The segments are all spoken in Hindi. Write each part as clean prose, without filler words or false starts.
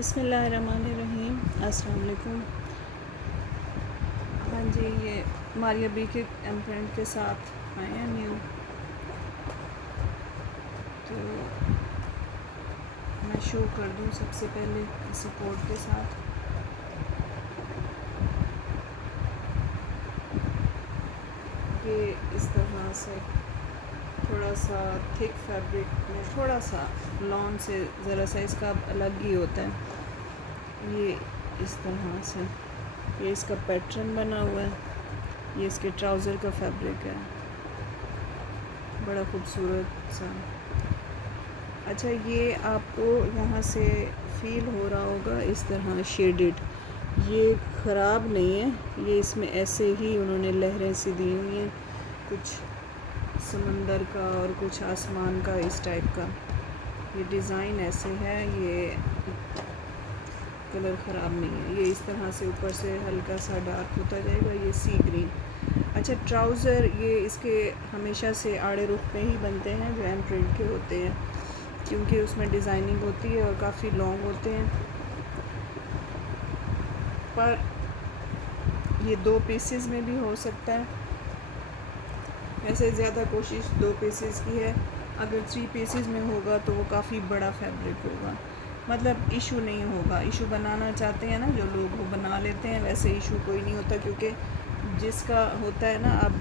बिस्मिल्लाहिर्रहमानिर्रहीम। अस्सलाम वालेकुम। हाँ जी, ये मारिया बी के एम्प्रिंट के साथ आए हैं न्यू। तो मैं शो कर दूँ सबसे पहले इसी कोड के साथ। ये इस तरह से थोड़ा सा थिक फैब्रिक में थोड़ा सा लॉन से ज़रा सा इसका अलग ही होता है। ये इस तरह से ये इसका पैटर्न बना हुआ है। ये इसके ट्राउज़र का फैब्रिक है, बड़ा खूबसूरत सा। अच्छा, ये आपको यहाँ से फील हो रहा होगा इस तरह शेडेड। ये ख़राब नहीं है, ये इसमें ऐसे ही उन्होंने लहरें सी दी हुई हैं, कुछ समंदर का और कुछ आसमान का, इस टाइप का ये डिज़ाइन ऐसे है। ये कलर ख़राब नहीं है। ये इस तरह से ऊपर से हल्का सा डार्क होता जाएगा। ये सी ग्रीन। अच्छा, ट्राउज़र ये इसके हमेशा से आड़े रुख पे ही बनते हैं जो एम्प्रिंट के होते हैं, क्योंकि उसमें डिज़ाइनिंग होती है और काफ़ी लॉन्ग होते हैं। पर ये 2 पीसेस में भी हो सकता है। वैसे ज़्यादा कोशिश 2 पीसेस की है। अगर 3 पीसेस में होगा तो वो काफ़ी बड़ा फैब्रिक होगा, मतलब इशू नहीं होगा। इशू बनाना चाहते हैं ना जो लोग, वो बना लेते हैं। वैसे इशू कोई नहीं होता, क्योंकि जिसका होता है ना, अब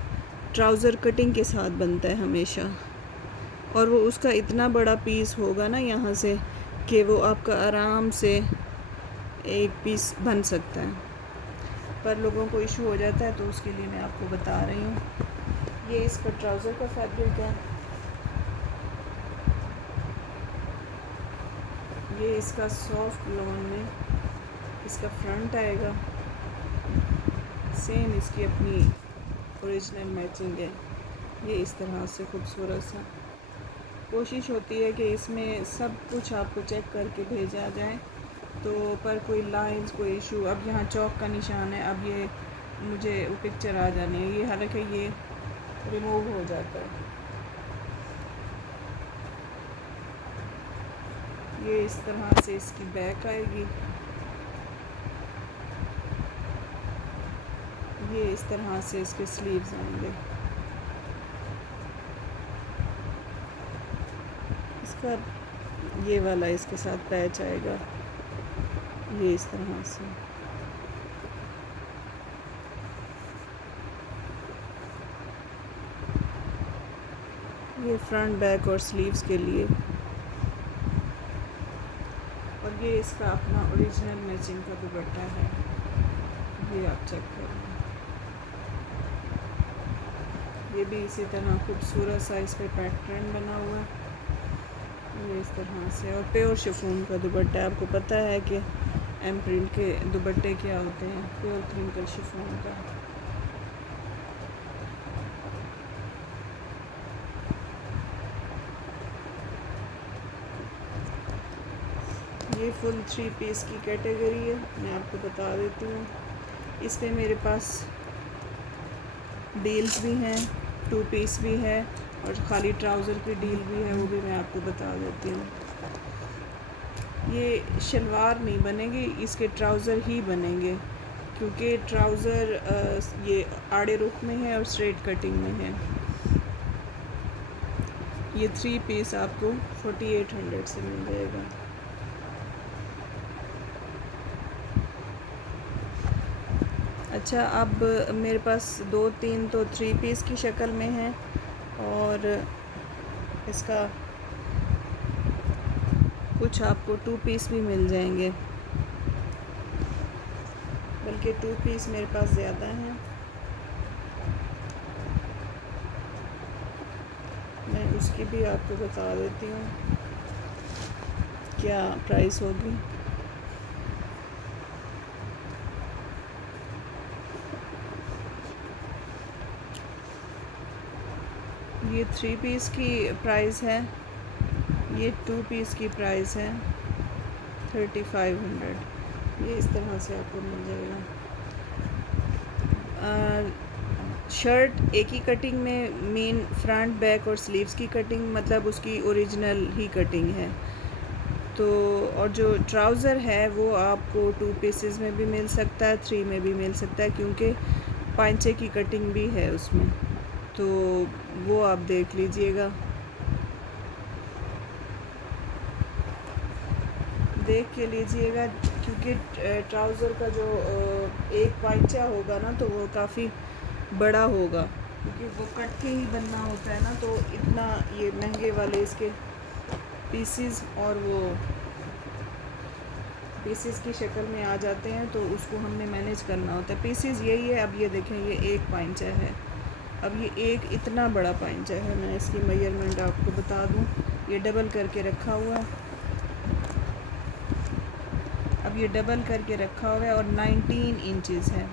ट्राउज़र कटिंग के साथ बनता है हमेशा, और वो उसका इतना बड़ा पीस होगा ना यहाँ से कि वो आपका आराम से एक पीस बन सकता है। पर लोगों को इशू हो जाता है, तो उसके लिए मैं आपको बता रही हूँ। ये इसका ट्राउज़र का फैब्रिक है। ये इसका सॉफ्ट लॉन में इसका फ्रंट आएगा। सेम इसकी अपनी ओरिजिनल मैचिंग है। ये इस तरह से खूबसूरत सा। कोशिश होती है कि इसमें सब कुछ आपको चेक करके भेजा जाए, तो पर कोई लाइंस, कोई इशू। अब यहाँ चौक का निशान है, अब ये मुझे वो पिक्चर आ जानी है। ये हालांकि ये रिमूव हो जाता है। ये इस तरह से इसकी बैक आएगी। ये इस तरह से इसके स्लीव्स आएंगे। इसका ये वाला इसके साथ पैच आएगा। ये इस तरह से। ये फ्रंट, बैक और स्लीव्स के लिए। और ये इसका अपना ओरिजिनल मैचिंग का दुपट्टा है। ये आप चेक करें। ये भी इसी तरह खूबसूरत सा इस पर पैटर्न बना हुआ है। ये इस तरह से। और प्योर शिफॉन का दुपट्टा। आपको पता है कि एम्प्रिंट के दुपट्टे क्या होते हैं, प्योर क्रिंकल शिफॉन का। ये फुल 3 पीस की कैटेगरी है, मैं आपको बता देती हूँ। इस पे मेरे पास डील्स भी हैं, 2 पीस भी है, और ख़ाली ट्राउज़र की डील भी है, वो भी मैं आपको बता देती हूँ। ये शलवार नहीं बनेगी, इसके ट्राउज़र ही बनेंगे, क्योंकि ट्राउज़र ये आड़े रुख में है और स्ट्रेट कटिंग में है। ये 3 पीस आपको 4800 से मिल जाएगा। अच्छा, अब मेरे पास 2-3 तो 3 पीस की शक्ल में है, और इसका कुछ आपको 2 पीस भी मिल जाएंगे, बल्कि 2 पीस मेरे पास ज़्यादा हैं। मैं उसकी भी आपको बता देती हूँ क्या प्राइस होगी। ये 3 पीस की प्राइस है, ये 2 पीस की प्राइस है 3500। ये इस तरह से आपको मिल जाएगा। शर्ट एक ही कटिंग में, मेन फ्रंट, बैक और स्लीव्स की कटिंग, मतलब उसकी ओरिजिनल ही कटिंग है। तो और जो ट्राउज़र है वो आपको 2 पीसेस में भी मिल सकता है, 3 में भी मिल सकता है, क्योंकि पांचे की कटिंग भी है उसमें, तो वो आप देख लीजिएगा। देख के लीजिएगा, क्योंकि ट्राउज़र का जो एक पांचा होगा ना तो वो काफ़ी बड़ा होगा, क्योंकि वो कट के ही बनना होता है ना, तो इतना ये महंगे वाले इसके पीसीज और वो पीसीज की शक्ल में आ जाते हैं, तो उसको हमने मैनेज करना होता है। पीसीज यही है। अब ये देखें, ये एक पांचा है, अब ये एक इतना बड़ा पांचा है। मैं इसकी मेजरमेंट आपको बता दूं, ये डबल करके रखा हुआ है, अब ये डबल करके रखा हुआ है और 19 इंचेस है,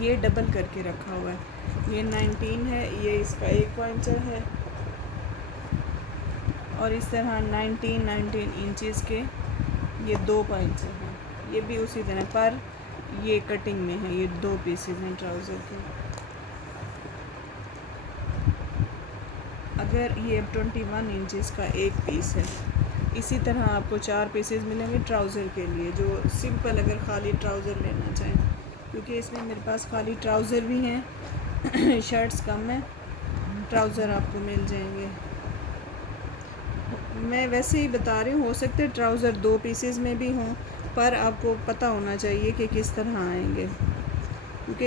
ये डबल करके रखा हुआ है, ये 19 है, ये इसका एक पांचा है, और इस तरह 19 इंचेस के ये 2 पांचे हैं, ये भी उसी तरह, पर ये कटिंग में है, ये 2 पीसेस हैं ट्राउज़र के। अगर ये 21 इंचेस का एक पीस है, इसी तरह आपको 4 पीसेस मिलेंगे ट्राउज़र के लिए, जो सिंपल अगर खाली ट्राउज़र लेना चाहें, क्योंकि इसमें मेरे पास खाली ट्राउज़र भी हैं शर्ट्स कम है, ट्राउज़र आपको मिल जाएंगे। मैं वैसे ही बता रही हूँ, हो सकते ट्राउज़र 2 पीसेस में भी हों, पर आपको पता होना चाहिए कि किस तरह आएंगे, क्योंकि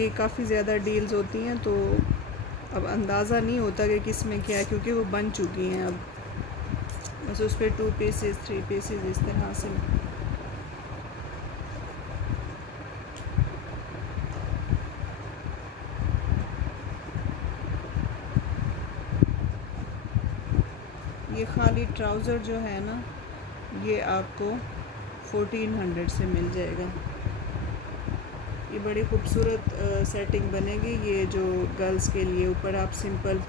ये काफ़ी ज़्यादा डील्स होती हैं, तो अब अंदाज़ा नहीं होता कि किस में क्या है, क्योंकि वो बन चुकी हैं अब, बस उस पर 2 पीसेस 3 पीसेस इस तरह से। ये खाली ट्राउज़र जो है ना, ये आपको 1400 से मिल जाएगा। ये बड़ी खूबसूरत सेटिंग बनेगी, ये जो गर्ल्स के लिए ऊपर आप सिंपल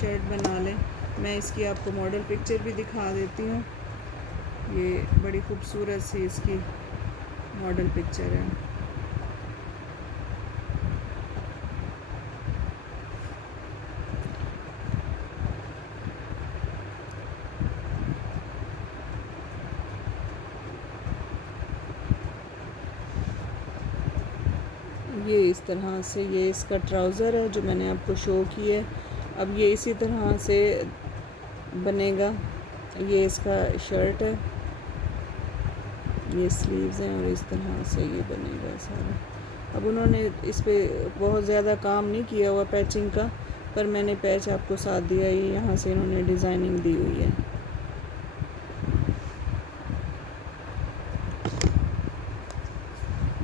शर्ट बना लें। मैं इसकी आपको मॉडल पिक्चर भी दिखा देती हूँ, ये बड़ी खूबसूरत सी इसकी मॉडल पिक्चर है। ये इस तरह से, ये इसका ट्राउज़र है जो मैंने आपको शो किया है। अब ये इसी तरह से बनेगा, ये इसका शर्ट है, ये स्लीव्स हैं, और इस तरह से ये बनेगा सारा। अब उन्होंने इस पे बहुत ज़्यादा काम नहीं किया हुआ पैचिंग का, पर मैंने पैच आपको साथ दिया, ये यहाँ से इन्होंने डिज़ाइनिंग दी हुई है।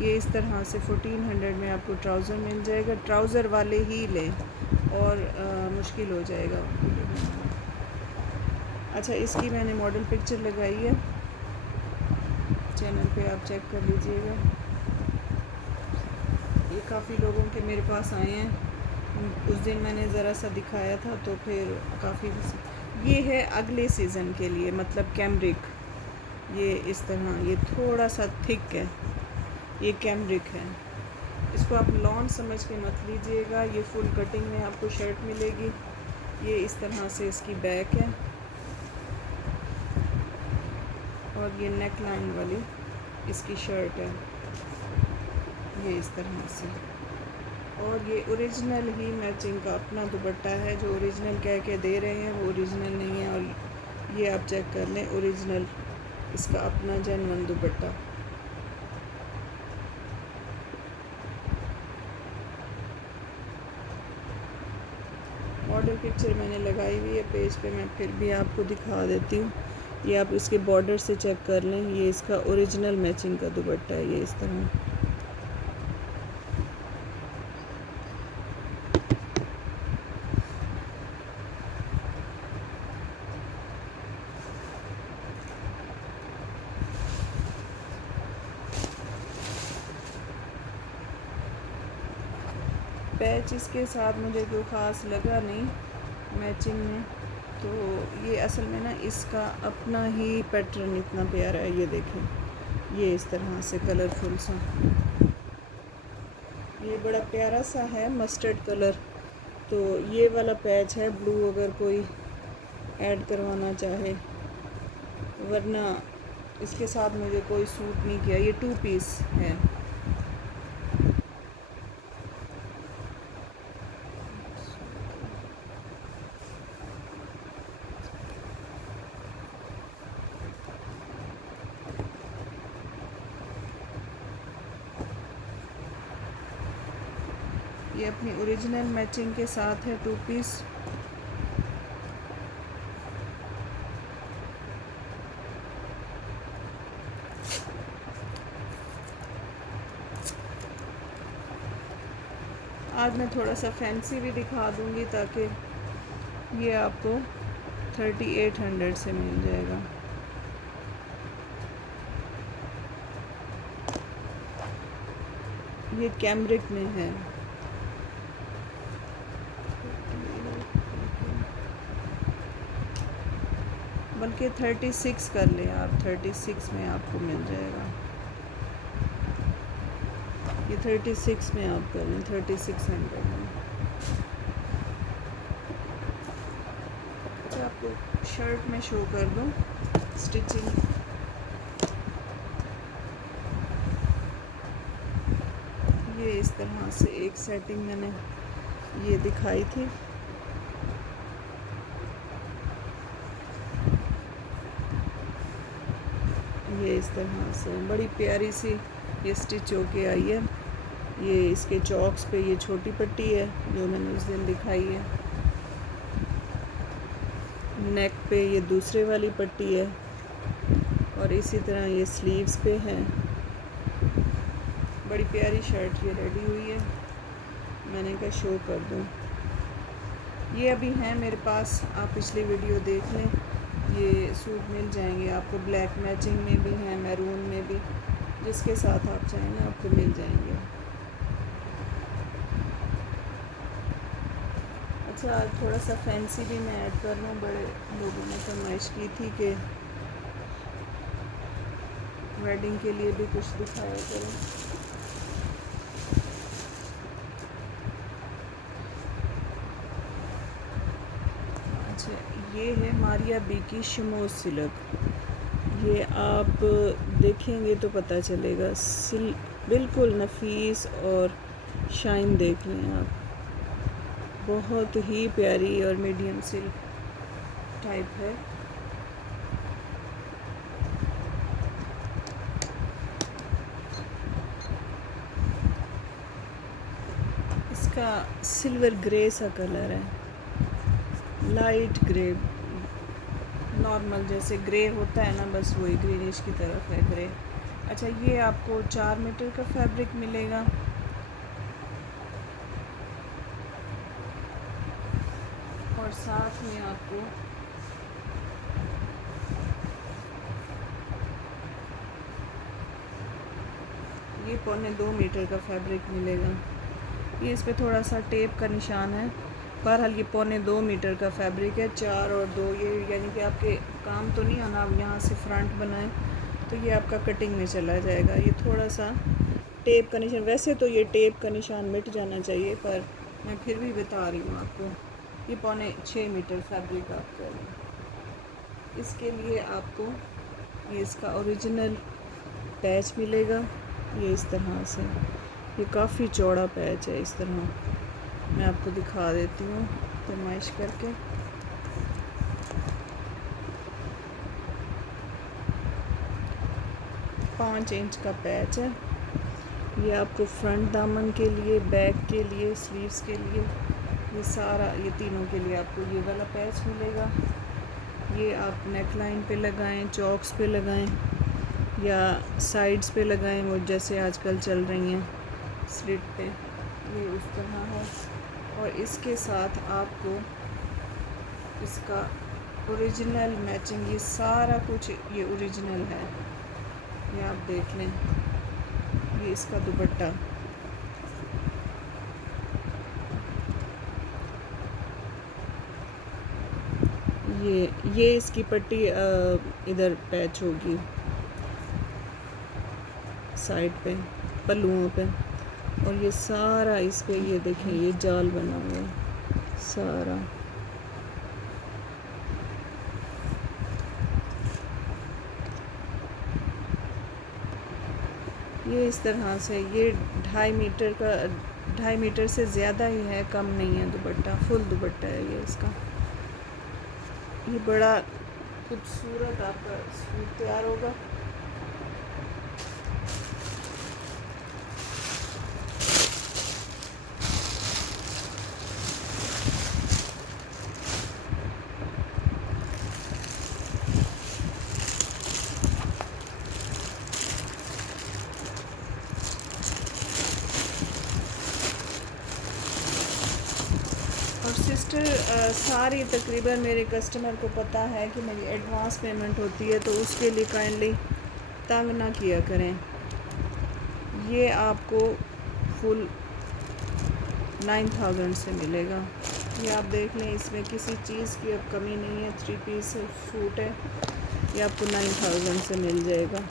ये इस तरह से 1400 में आपको ट्राउज़र मिल जाएगा। ट्राउज़र वाले ही लें, और मुश्किल हो जाएगा। अच्छा, इसकी मैंने मॉडल पिक्चर लगाई है, चैनल पे आप चेक कर लीजिएगा। ये काफ़ी लोगों के मेरे पास आए हैं, उस दिन मैंने ज़रा सा दिखाया था, तो फिर काफ़ी। ये है अगले सीज़न के लिए, मतलब कैमरिक, ये इस तरह, ये थोड़ा सा थिक है, ये कैमरिक है। इसको आप लॉन समझ के मत लीजिएगा, ये फुल कटिंग में आपको शर्ट मिलेगी। ये इस तरह से इसकी बैक है, और ये नेक लाइन वाली इसकी शर्ट है, ये इस तरह से। और ये ओरिजिनल ही मैचिंग का अपना दुपट्टा है, जो ओरिजिनल कह के दे रहे हैं वो ओरिजिनल नहीं है, और ये आप चेक कर लें, ओरिजिनल इसका अपना जेन्युइन दुपट्टा। मॉडल पिक्चर मैंने लगाई हुई है पेज पे, मैं फिर भी आपको दिखा देती हूँ। ये आप इसके बॉर्डर से चेक कर लें, ये इसका ओरिजिनल मैचिंग का दुपट्टा है, ये इस तरह। पैच इसके साथ मुझे कोई ख़ास लगा नहीं मैचिंग में, तो ये असल में ना इसका अपना ही पैटर्न इतना प्यारा है, ये देखें, ये इस तरह से कलरफुल सा, ये बड़ा प्यारा सा है, मस्टर्ड कलर। तो ये वाला पैच है ब्लू, अगर कोई ऐड करवाना चाहे, वरना इसके साथ मुझे कोई सूट नहीं किया। ये 2 पीस है। ये अपनी ओरिजिनल मैचिंग के साथ है 2 पीस। आज मैं थोड़ा सा फैंसी भी दिखा दूंगी ताकि ये आपको 3800 से मिल जाएगा। ये कैमरिक में है। बल्कि 36 कर लें आप, 36 में आपको मिल जाएगा। ये 36 में आप कर लें, 3600 में। अच्छा, आपको शर्ट में शो कर दूँ स्टिचिंग। ये इस तरह से एक सेटिंग मैंने ये दिखाई थी। ये इस तरह से बड़ी प्यारी सी ये स्टिच होके आई है। ये इसके चौक्स पे ये छोटी पट्टी है जो मैंने उस दिन दिखाई है। नेक पे ये दूसरे वाली पट्टी है और इसी तरह ये स्लीव्स पे है। बड़ी प्यारी शर्ट ये रेडी हुई है। मैंने कहा शो कर दूँ। ये अभी हैं मेरे पास, आप पिछली वीडियो देख लें। ये सूट मिल जाएंगे आपको, ब्लैक मैचिंग में भी हैं, मैरून में भी, जिसके साथ आप चाहें ना आपको मिल जाएंगे। अच्छा, आज थोड़ा सा फैंसी भी मैं ऐड कर लूँ। बड़े लोगों ने फरमाइश की थी कि वेडिंग के लिए भी कुछ दिखाया करें। अच्छा, ये है मारिया बी की शमोज सिल्क। ये आप देखेंगे तो पता चलेगा, बिल्कुल नफीस और शाइन देख लें आप। बहुत ही प्यारी और मीडियम सिल्क टाइप है। इसका सिल्वर ग्रे सा कलर है, लाइट ग्रे, नॉर्मल जैसे ग्रे होता है ना, बस वही ग्रीनिश की तरफ है ग्रे। अच्छा, ये आपको 4 मीटर का फैब्रिक मिलेगा। और साथ में आपको ये 1.25 मीटर का फैब्रिक मिलेगा। ये इस पे थोड़ा सा टेप का निशान है। बहरहाल ये 1.25 मीटर का फैब्रिक है। 4 और 2 ये यानी कि आपके काम तो नहीं आना। आप यहाँ से फ्रंट बनाएं तो ये आपका कटिंग में चला जाएगा। ये थोड़ा सा टेप का निशान, वैसे तो ये टेप का निशान मिट जाना चाहिए, पर मैं फिर भी बता रही हूँ आपको। ये 6.25 मीटर फैब्रिक आप करें। इसके लिए आपको ये इसका ओरिजिनल पैच मिलेगा। ये इस तरह से, ये काफ़ी चौड़ा पैच है। इस तरह मैं आपको दिखा देती हूँ फरमाइश करके। पाँच इंच का पैच है। ये आपको फ्रंट दामन के लिए, बैक के लिए, स्लीव्स के लिए, ये सारा, ये तीनों के लिए आपको ये वाला पैच मिलेगा। ये आप नेक लाइन पे लगाएं, चॉक्स पे लगाएं या साइड्स पे लगाएं, वो जैसे आजकल चल रही हैं स्लिट पे, ये उस तरह है। और इसके साथ आपको इसका ओरिजिनल मैचिंग, ये सारा कुछ ये ओरिजिनल है। ये आप देख लें, ये इसका दुपट्टा, ये इसकी पट्टी इधर पैच होगी साइड पे, पल्लुओं पे। और ये सारा इस पे ये देखें, ये जाल बना हुआ है सारा। ये इस तरह से, ये 2.5 मीटर का, 2.5 मीटर से ज़्यादा ही है, कम नहीं है दुपट्टा, फुल दुपट्टा है ये इसका। ये बड़ा खूबसूरत आपका सूट तैयार होगा। और सिस्टर, सारी तकरीबन मेरे कस्टमर को पता है कि मेरी एडवांस पेमेंट होती है, तो उसके लिए काइंडली तंग ना किया करें। ये आपको फुल 9000 से मिलेगा। ये आप देख लें, इसमें किसी चीज़ की अब कमी नहीं है। 3 पीस सूट है, ये आपको 9000 से मिल जाएगा।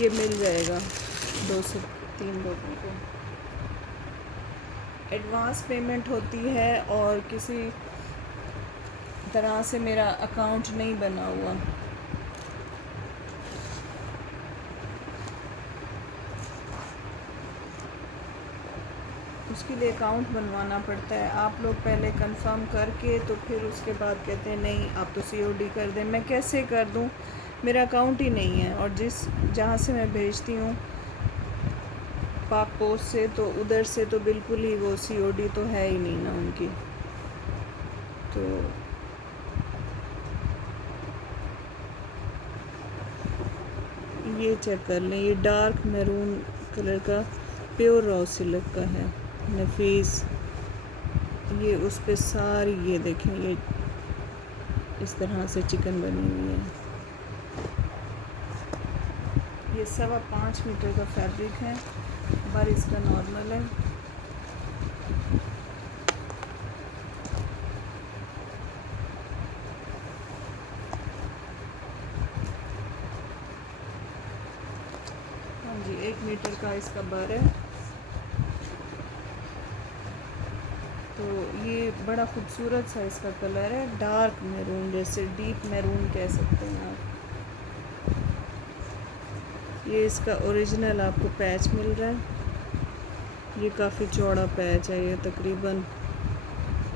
ये मिल जाएगा 2 से 3 लोगों को। एडवांस पेमेंट होती है और किसी तरह से मेरा अकाउंट नहीं बना हुआ। उसके लिए अकाउंट बनवाना पड़ता है। आप लोग पहले कंफर्म करके तो फिर उसके बाद कहते हैं नहीं आप तो COD कर दें। मैं कैसे कर दूं, मेरा अकाउंट ही नहीं है। और जहाँ से मैं भेजती हूँ पाक पोस्ट से, तो उधर से तो बिल्कुल ही वो COD तो है ही नहीं ना उनकी। तो ये चेक कर लें, ये डार्क मैरून कलर का प्योर रॉ सिल्क का है, नफीस। ये उस पे सारी, ये देखें, ये इस तरह से चिकन बनी हुई है। ये 5.25 मीटर का फैब्रिक है, पर इसका नॉर्मल है। हाँ जी, 1 मीटर का इसका बर है। तो ये बड़ा खूबसूरत सा इसका कलर है, डार्क मैरून, जैसे डीप मैरून कह सकते हैं आप। ये इसका ओरिजिनल आपको पैच मिल रहा है। ये काफ़ी चौड़ा पैच है, ये तकरीबन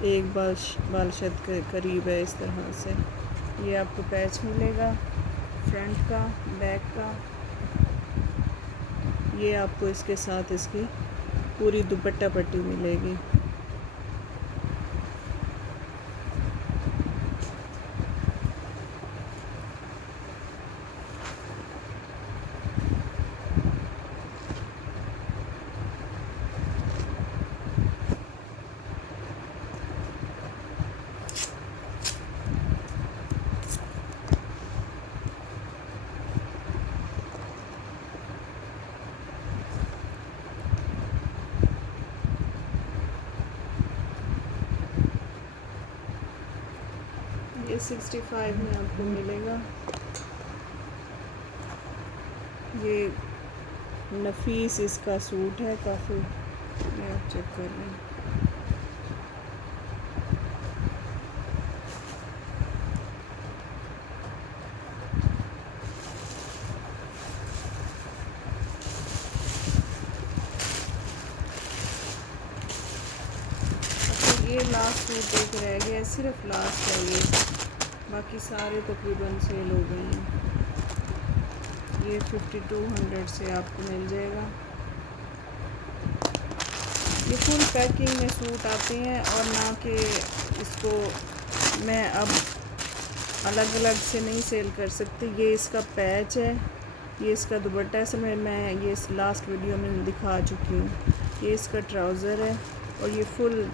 एक बालशत के करीब है। इस तरह से ये आपको पैच मिलेगा, फ्रंट का, बैक का। ये आपको इसके साथ इसकी पूरी दुपट्टा पट्टी मिलेगी। ये 65 में आपको मिलेगा। ये नफीस इसका सूट है काफ़ी, ये आप चेक कर लें। ये लास्ट सूट एक रह गया, सिर्फ लास्ट है ये, बाकी सारे तकरीबन सेल हो गए हैं। ये 5200 से आपको मिल जाएगा। ये फुल पैकिंग में सूट आते हैं, और ना कि इसको मैं अब अलग अलग से नहीं सेल कर सकती। ये इसका पैच है, ये इसका दुपट्टा है। असल में मैं ये लास्ट वीडियो में दिखा चुकी हूँ। ये इसका ट्राउज़र है, और ये फुल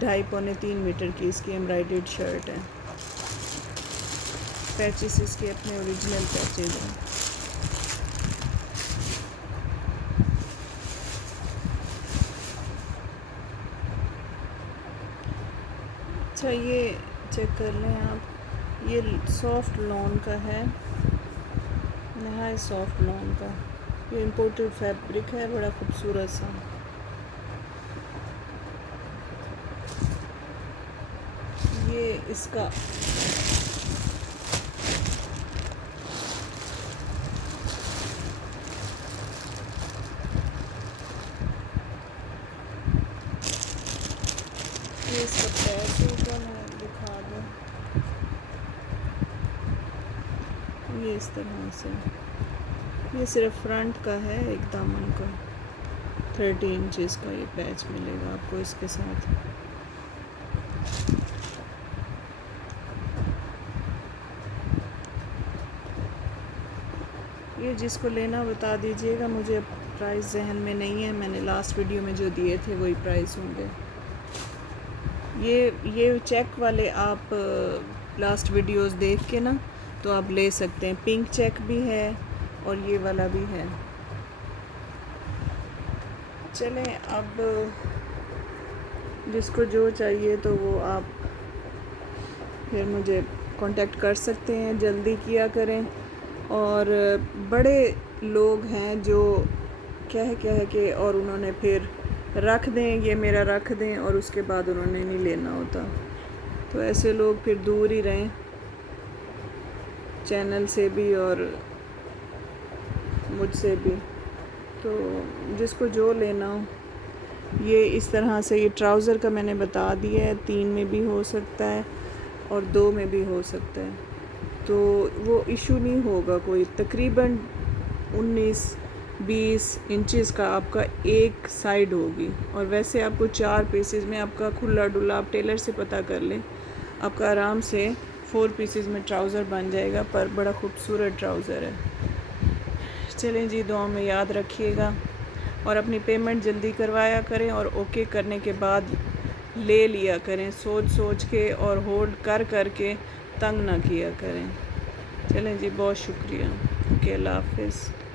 2.5-3 मीटर की इसकी एम्ब्रॉयडर्ड शर्ट है। पैचेस इसके अपने ओरिजिनल पैचेस हैं। अच्छा, ये चेक कर लें आप, ये सॉफ्ट लॉन का है, नहाय सॉफ्ट लॉन का। ये इम्पोर्टेड फैब्रिक है, बड़ा खूबसूरत सा। ये इसका ये इस तरह से, ये सिर्फ फ्रंट का है, एक दामन का 30 इंचज़ का ये पैच मिलेगा आपको इसके साथ। ये जिसको लेना बता दीजिएगा, मुझे प्राइस जहन में नहीं है, मैंने लास्ट वीडियो में जो दिए थे वही प्राइस होंगे। ये चेक वाले आप लास्ट वीडियोस देख के ना तो आप ले सकते हैं। पिंक चेक भी है और ये वाला भी है। चलें, अब जिसको जो चाहिए तो वो आप फिर मुझे कांटेक्ट कर सकते हैं, जल्दी किया करें। और बड़े लोग हैं जो कह के और उन्होंने फिर रख दें, ये मेरा रख दें, और उसके बाद उन्होंने नहीं लेना होता। तो ऐसे लोग फिर दूर ही रहें चैनल से भी और मुझसे भी। तो जिसको जो लेना हो, ये इस तरह से, ये ट्राउज़र का मैंने बता दिया है, 3 में भी हो सकता है और 2 में भी हो सकता है, तो वो इशू नहीं होगा कोई। तकरीबन 19-20 इंचज़ का आपका एक साइड होगी, और वैसे आपको 4 पीसेस में आपका खुला डुला, आप टेलर से पता कर लें, आपका आराम से 4 पीसेस में ट्राउज़र बन जाएगा। पर बड़ा खूबसूरत ट्राउज़र है। चलें जी, दुआ में याद रखिएगा और अपनी पेमेंट जल्दी करवाया करें, और ओके करने के बाद ले लिया करें, सोच के और होल्ड कर के तंग ना किया करें। चलें जी, बहुत शुक्रिया। ओके, अल्लाह हाफ़िज़।